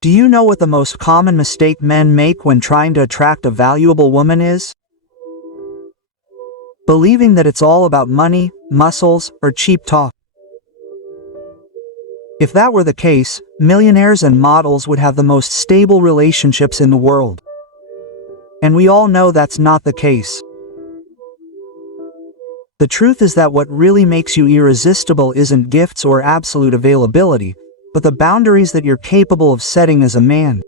Do you know what the most common mistake men make when trying to attract a valuable woman is? Believing that it's all about money, muscles, or cheap talk. If that were the case, millionaires and models would have the most stable relationships in the world. And we all know that's not the case. The truth is that what really makes you irresistible isn't gifts or absolute availability, but the boundaries that you're capable of setting as a man.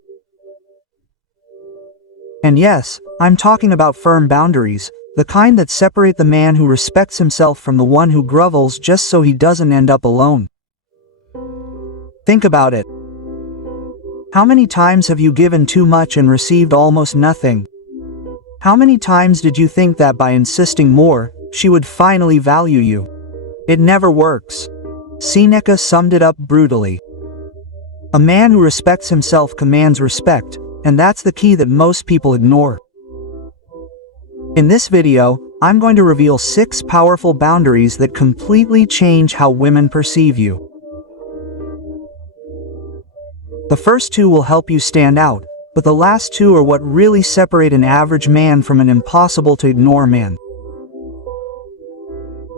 And yes, I'm talking about firm boundaries, the kind that separate the man who respects himself from the one who grovels just so he doesn't end up alone. Think about it. How many times have you given too much and received almost nothing? How many times did you think that by insisting more, she would finally value you? It never works. Seneca summed it up brutally. A man who respects himself commands respect, and that's the key that most people ignore. In this video, I'm going to reveal 6 powerful boundaries that completely change how women perceive you. The first 2 will help you stand out, but the last 2 are what really separate an average man from an impossible-to-ignore man.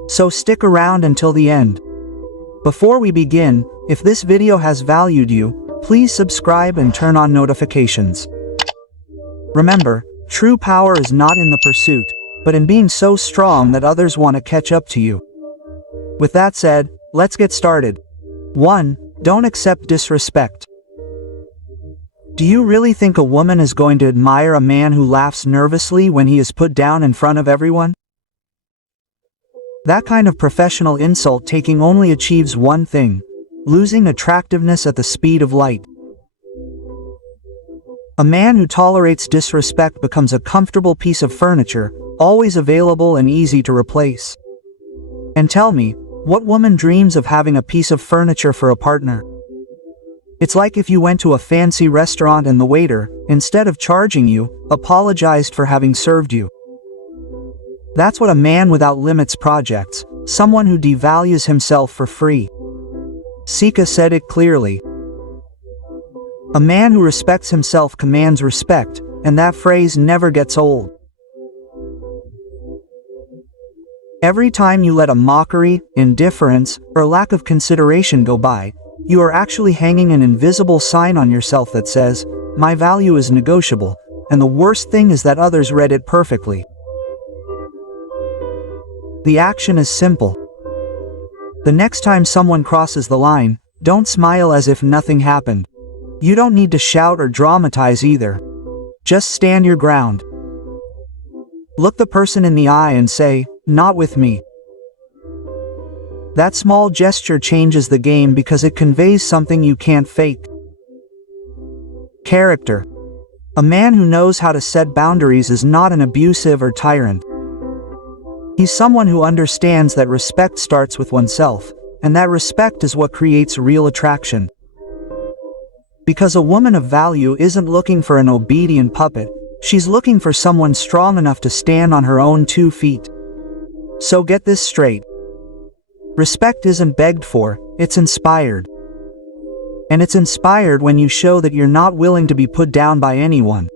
So stick around until the end. Before we begin, if this video has valued you, please subscribe and turn on notifications. Remember, true power is not in the pursuit, but in being so strong that others want to catch up to you. With that said, let's get started. 1. Don't accept disrespect. Do you really think a woman is going to admire a man who laughs nervously when he is put down in front of everyone? That kind of professional insult-taking only achieves one thing: losing attractiveness at the speed of light. A man who tolerates disrespect becomes a comfortable piece of furniture, always available and easy to replace. And tell me, what woman dreams of having a piece of furniture for a partner? It's like if you went to a fancy restaurant and the waiter, instead of charging you, apologized for having served you. That's what a man without limits projects, someone who devalues himself for free. Seneca said it clearly. A man who respects himself commands respect, and that phrase never gets old. Every time you let a mockery, indifference, or lack of consideration go by, you are actually hanging an invisible sign on yourself that says, "My value is negotiable," and the worst thing is that others read it perfectly. The action is simple. The next time someone crosses the line, don't smile as if nothing happened. You don't need to shout or dramatize either. Just stand your ground. Look the person in the eye and say, "Not with me." That small gesture changes the game because it conveys something you can't fake. Character. A man who knows how to set boundaries is not an abusive or tyrant. He's someone who understands that respect starts with oneself, and that respect is what creates real attraction. Because a woman of value isn't looking for an obedient puppet, she's looking for someone strong enough to stand on her own 2 feet. So get this straight. Respect isn't begged for, it's inspired. And it's inspired when you show that you're not willing to be put down by anyone.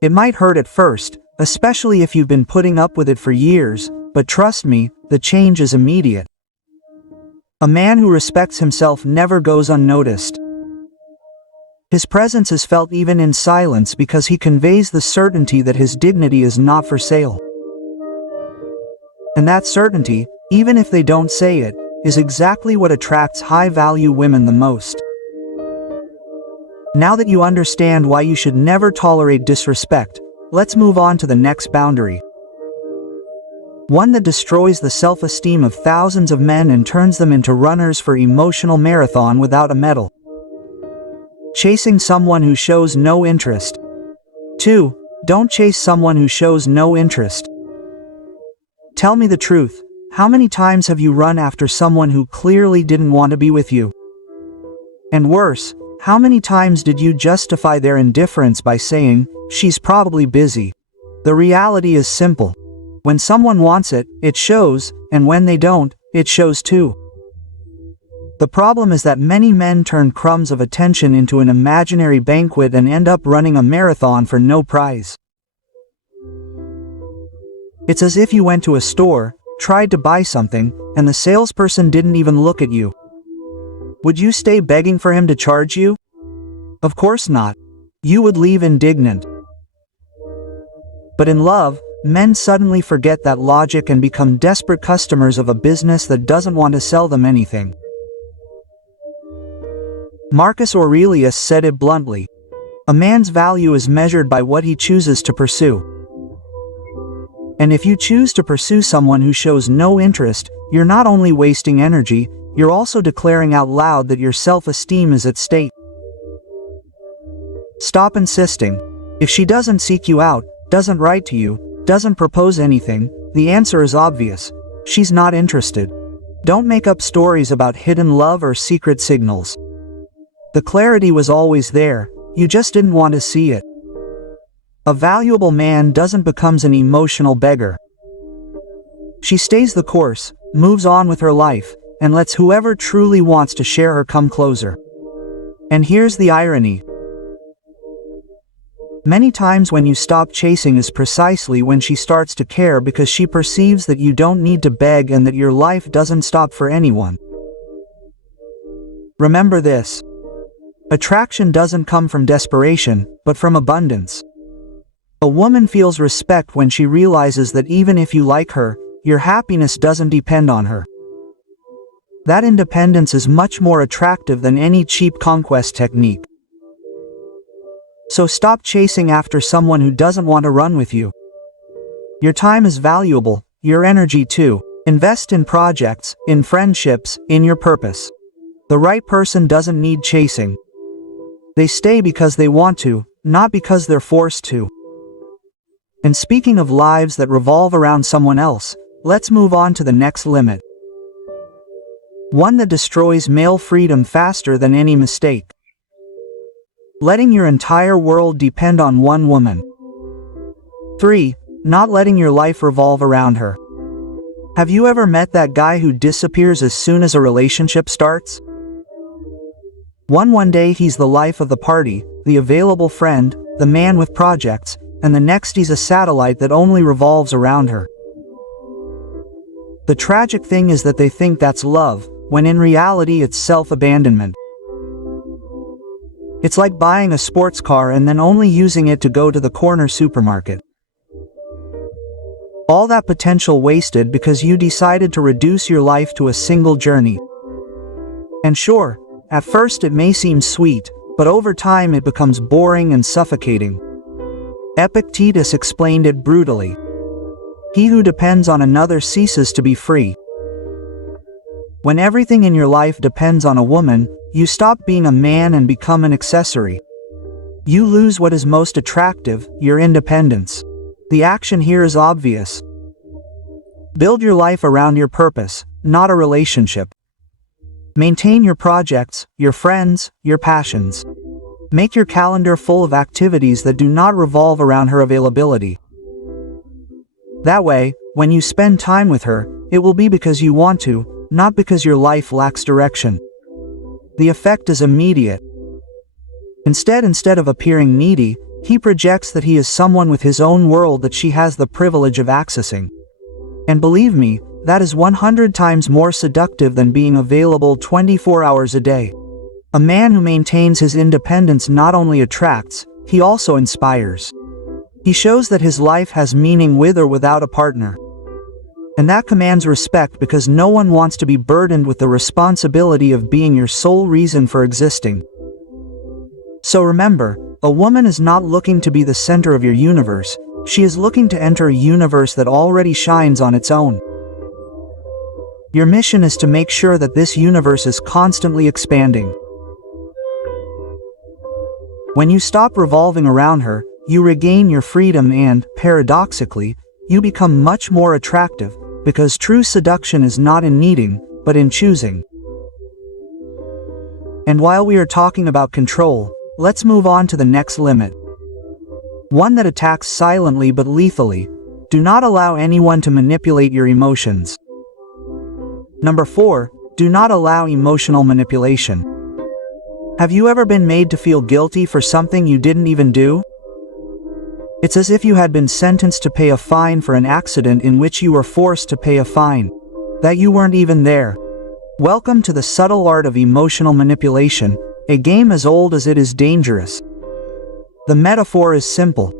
It might hurt at first, especially if you've been putting up with it for years, but trust me, the change is immediate. A man who respects himself never goes unnoticed. His presence is felt even in silence because he conveys the certainty that his dignity is not for sale. And that certainty, even if they don't say it, is exactly what attracts high-value women the most. Now that you understand why you should never tolerate disrespect, let's move on to the next boundary. One that destroys the self-esteem of thousands of men and turns them into runners for emotional marathon without a medal. Chasing someone who shows no interest. 2. Don't chase someone who shows no interest. Tell me the truth. How many times have you run after someone who clearly didn't want to be with you? And worse, how many times did you justify their indifference by saying, "She's probably busy"? The reality is simple. When someone wants it, it shows, and when they don't, it shows too. The problem is that many men turn crumbs of attention into an imaginary banquet and end up running a marathon for no prize. It's as if you went to a store, tried to buy something, and the salesperson didn't even look at you. Would you stay begging for him to charge you? Of course not. You would leave indignant. But in love, men suddenly forget that logic and become desperate customers of a business that doesn't want to sell them anything. Marcus Aurelius said it bluntly. A man's value is measured by what he chooses to pursue. And if you choose to pursue someone who shows no interest, you're not only wasting energy, you're also declaring out loud that your self-esteem is at stake. Stop insisting. If she doesn't seek you out, doesn't write to you, doesn't propose anything, the answer is obvious. She's not interested. Don't make up stories about hidden love or secret signals. The clarity was always there, you just didn't want to see it. A valuable man doesn't become an emotional beggar. She stays the course, moves on with her life, and lets whoever truly wants to share her come closer. And here's the irony. Many times when you stop chasing is precisely when she starts to care, because she perceives that you don't need to beg and that your life doesn't stop for anyone. Remember this. Attraction doesn't come from desperation, but from abundance. A woman feels respect when she realizes that even if you like her, your happiness doesn't depend on her. That independence is much more attractive than any cheap conquest technique. So stop chasing after someone who doesn't want to run with you. Your time is valuable, your energy too. Invest in projects, in friendships, in your purpose. The right person doesn't need chasing. They stay because they want to, not because they're forced to. And speaking of lives that revolve around someone else, let's move on to the next limit. One that destroys male freedom faster than any mistake. Letting your entire world depend on one woman. 3. Not letting your life revolve around her. Have you ever met that guy who disappears as soon as a relationship starts? One day he's the life of the party, the available friend, the man with projects, and the next he's a satellite that only revolves around her. The tragic thing is that they think that's love, when in reality it's self-abandonment. It's like buying a sports car and then only using it to go to the corner supermarket. All that potential wasted because you decided to reduce your life to a single journey. And sure, at first it may seem sweet, but over time it becomes boring and suffocating. Epictetus explained it brutally. He who depends on another ceases to be free. When everything in your life depends on a woman, you stop being a man and become an accessory. You lose what is most attractive, your independence. The action here is obvious. Build your life around your purpose, not a relationship. Maintain your projects, your friends, your passions. Make your calendar full of activities that do not revolve around her availability. That way, when you spend time with her, it will be because you want to, not because your life lacks direction. The effect is immediate. Instead of appearing needy, he projects that he is someone with his own world that she has the privilege of accessing. And believe me, that is 100 times more seductive than being available 24 hours a day. A man who maintains his independence not only attracts, he also inspires. He shows that his life has meaning with or without a partner. And that commands respect because no one wants to be burdened with the responsibility of being your sole reason for existing. So remember, a woman is not looking to be the center of your universe, she is looking to enter a universe that already shines on its own. Your mission is to make sure that this universe is constantly expanding. When you stop revolving around her, you regain your freedom and, paradoxically, you become much more attractive, because true seduction is not in needing, but in choosing. And while we are talking about control, let's move on to the next limit. One that attacks silently but lethally. Do not allow anyone to manipulate your emotions. Number 4. Do not allow emotional manipulation. Have you ever been made to feel guilty for something you didn't even do? It's as if you had been sentenced to pay a fine for an accident in which you were forced to pay a fine that you weren't even there. Welcome to the subtle art of emotional manipulation, a game as old as it is dangerous. The metaphor is simple.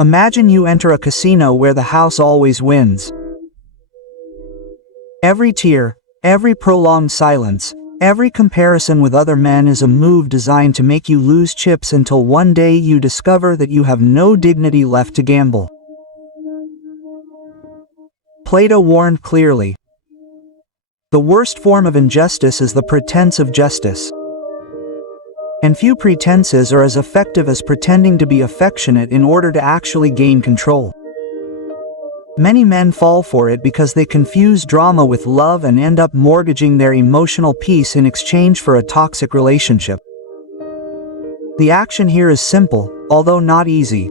Imagine you enter a casino where the house always wins. Every tear, every prolonged silence, every comparison with other men is a move designed to make you lose chips until one day you discover that you have no dignity left to gamble. Plato warned clearly. The worst form of injustice is the pretense of justice. And few pretenses are as effective as pretending to be affectionate in order to actually gain control. Many men fall for it because they confuse drama with love and end up mortgaging their emotional peace in exchange for a toxic relationship. The action here is simple, although not easy.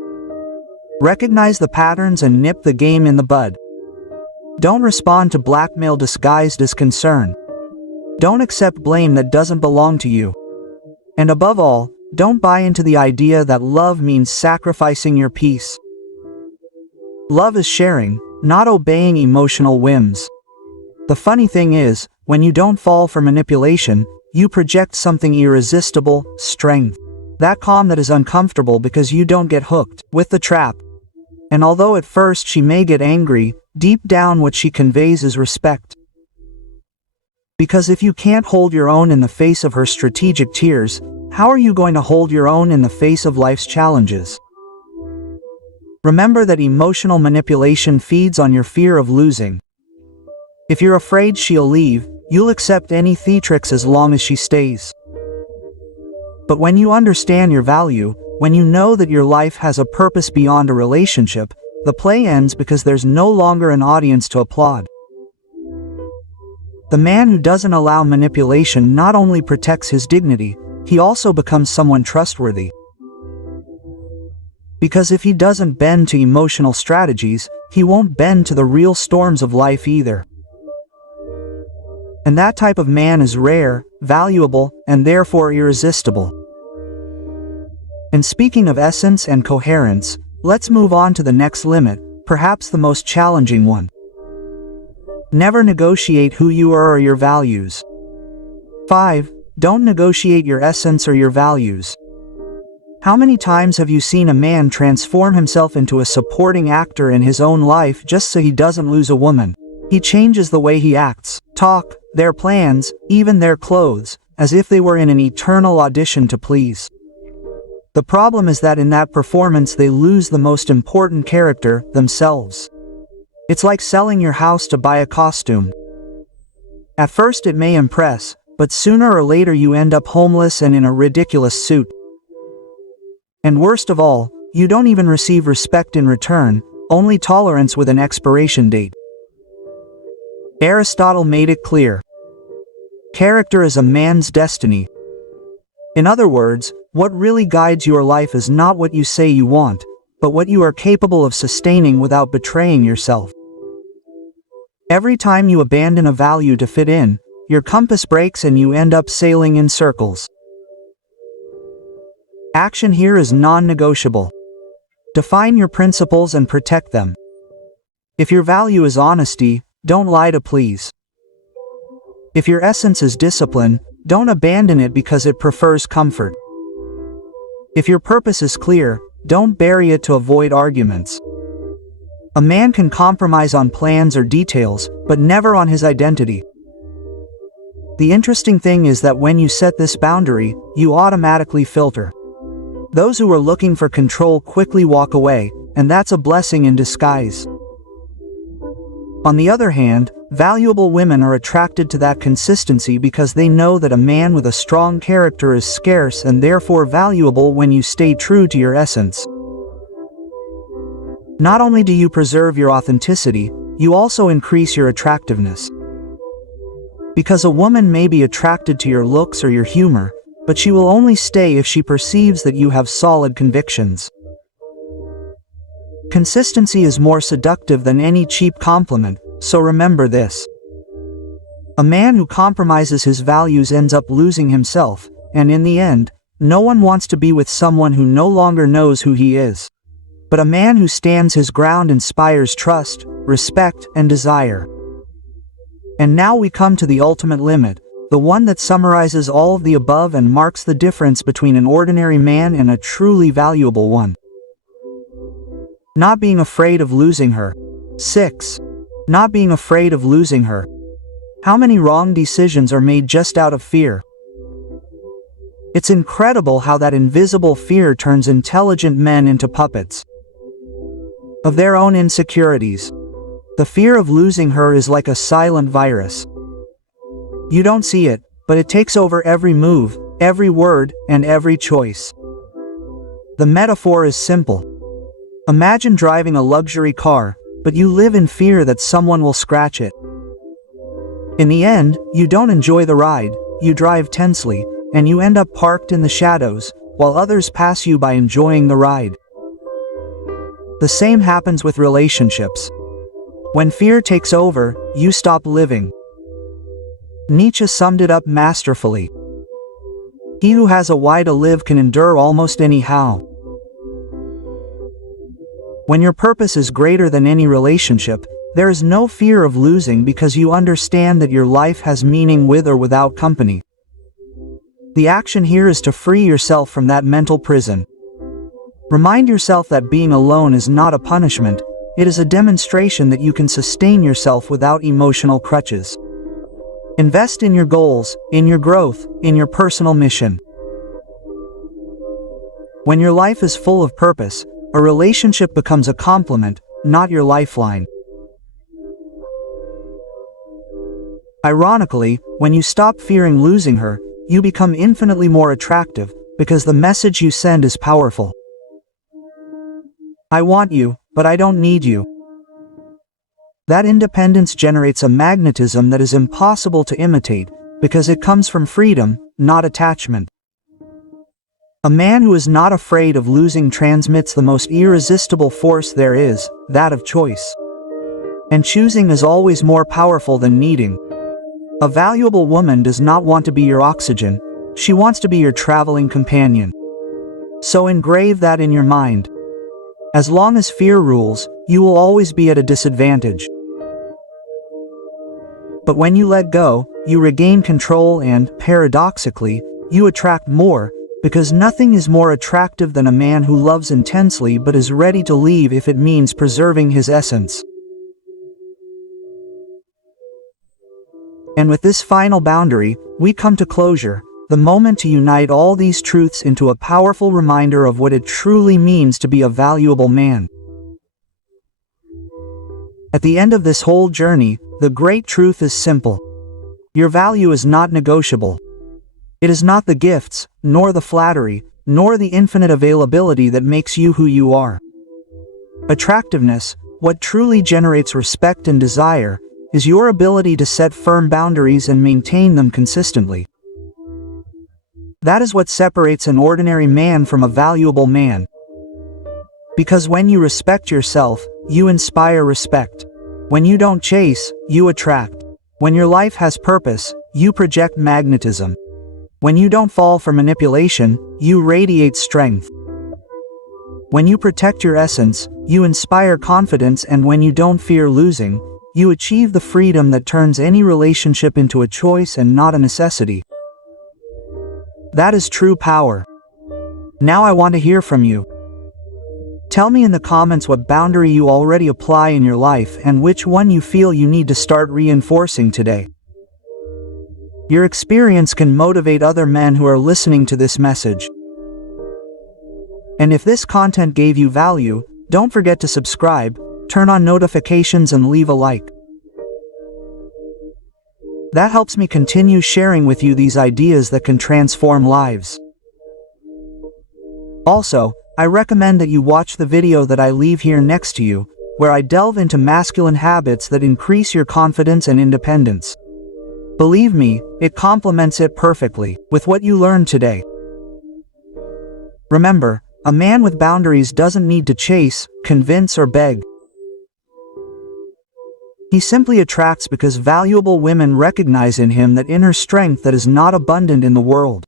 Recognize the patterns and nip the game in the bud. Don't respond to blackmail disguised as concern. Don't accept blame that doesn't belong to you. And above all, don't buy into the idea that love means sacrificing your peace. Love is sharing, not obeying emotional whims. The funny thing is, when you don't fall for manipulation, you project something irresistible, strength. That calm that is uncomfortable because you don't get hooked with the trap. And although at first she may get angry, deep down what she conveys is respect. Because if you can't hold your own in the face of her strategic tears, how are you going to hold your own in the face of life's challenges? Remember that emotional manipulation feeds on your fear of losing. If you're afraid she'll leave, you'll accept any theatrics as long as she stays. But when you understand your value, when you know that your life has a purpose beyond a relationship, the play ends because there's no longer an audience to applaud. The man who doesn't allow manipulation not only protects his dignity, he also becomes someone trustworthy. Because if he doesn't bend to emotional strategies, he won't bend to the real storms of life either. And that type of man is rare, valuable, and therefore irresistible. And speaking of essence and coherence, let's move on to the next limit, perhaps the most challenging one. Never negotiate who you are or your values. 5. Don't negotiate your essence or your values. How many times have you seen a man transform himself into a supporting actor in his own life just so he doesn't lose a woman? He changes the way he acts, talk, their plans, even their clothes, as if they were in an eternal audition to please. The problem is that in that performance they lose the most important character, themselves. It's like selling your house to buy a costume. At first it may impress, but sooner or later you end up homeless and in a ridiculous suit. And worst of all, you don't even receive respect in return, only tolerance with an expiration date. Aristotle made it clear. Character is a man's destiny. In other words, what really guides your life is not what you say you want, but what you are capable of sustaining without betraying yourself. Every time you abandon a value to fit in, your compass breaks and you end up sailing in circles. Action here is non-negotiable. Define your principles and protect them. If your value is honesty, don't lie to please. If your essence is discipline, don't abandon it because it prefers comfort. If your purpose is clear, don't bury it to avoid arguments. A man can compromise on plans or details, but never on his identity. The interesting thing is that when you set this boundary, you automatically filter. Those who are looking for control quickly walk away, and that's a blessing in disguise. On the other hand, valuable women are attracted to that consistency because they know that a man with a strong character is scarce and therefore valuable when you stay true to your essence. Not only do you preserve your authenticity, you also increase your attractiveness. Because a woman may be attracted to your looks or your humor, but she will only stay if she perceives that you have solid convictions. Consistency is more seductive than any cheap compliment, so remember this. A man who compromises his values ends up losing himself, and in the end, no one wants to be with someone who no longer knows who he is. But a man who stands his ground inspires trust, respect, and desire. And now we come to the ultimate limit, the one that summarizes all of the above and marks the difference between an ordinary man and a truly valuable one. Not being afraid of losing her. 6. Not being afraid of losing her. How many wrong decisions are made just out of fear? It's incredible how that invisible fear turns intelligent men into puppets of their own insecurities. The fear of losing her is like a silent virus. You don't see it, but it takes over every move, every word, and every choice. The metaphor is simple. Imagine driving a luxury car, but you live in fear that someone will scratch it. In the end, you don't enjoy the ride, you drive tensely, and you end up parked in the shadows, while others pass you by enjoying the ride. The same happens with relationships. When fear takes over, you stop living. Nietzsche summed it up masterfully. He who has a why to live can endure almost any how. When your purpose is greater than any relationship, there is no fear of losing because you understand that your life has meaning with or without company. The action here is to free yourself from that mental prison. Remind yourself that being alone is not a punishment, it is a demonstration that you can sustain yourself without emotional crutches. Invest in your goals, in your growth, in your personal mission. When your life is full of purpose, a relationship becomes a complement, not your lifeline. Ironically, when you stop fearing losing her, you become infinitely more attractive, because the message you send is powerful. I want you, but I don't need you. That independence generates a magnetism that is impossible to imitate, because it comes from freedom, not attachment. A man who is not afraid of losing transmits the most irresistible force there is, that of choice. And choosing is always more powerful than needing. A valuable woman does not want to be your oxygen, she wants to be your traveling companion. So engrave that in your mind. As long as fear rules, you will always be at a disadvantage. But when you let go, you regain control and, paradoxically, you attract more, because nothing is more attractive than a man who loves intensely but is ready to leave if it means preserving his essence. And with this final boundary, we come to closure, the moment to unite all these truths into a powerful reminder of what it truly means to be a valuable man. At the end of this whole journey, the great truth is simple. Your value is not negotiable. It is not the gifts, nor the flattery, nor the infinite availability that makes you who you are. Attractiveness, what truly generates respect and desire, is your ability to set firm boundaries and maintain them consistently. That is what separates an ordinary man from a valuable man. Because when you respect yourself, you inspire respect. When you don't chase, you attract. When your life has purpose, you project magnetism. When you don't fall for manipulation, you radiate strength. When you protect your essence, you inspire confidence, and when you don't fear losing, you achieve the freedom that turns any relationship into a choice and not a necessity. That is true power. Now I want to hear from you. Tell me in the comments what boundary you already apply in your life and which one you feel you need to start reinforcing today. Your experience can motivate other men who are listening to this message. And if this content gave you value, don't forget to subscribe, turn on notifications and leave a like. That helps me continue sharing with you these ideas that can transform lives. Also, I recommend that you watch the video that I leave here next to you, where I delve into masculine habits that increase your confidence and independence. Believe me, it complements it perfectly, with what you learned today. Remember, a man with boundaries doesn't need to chase, convince, or beg. He simply attracts because valuable women recognize in him that inner strength that is not abundant in the world.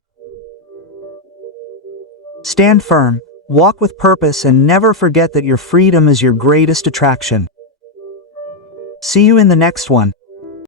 Stand firm, walk with purpose, and never forget that your freedom is your greatest attraction. See you in the next one.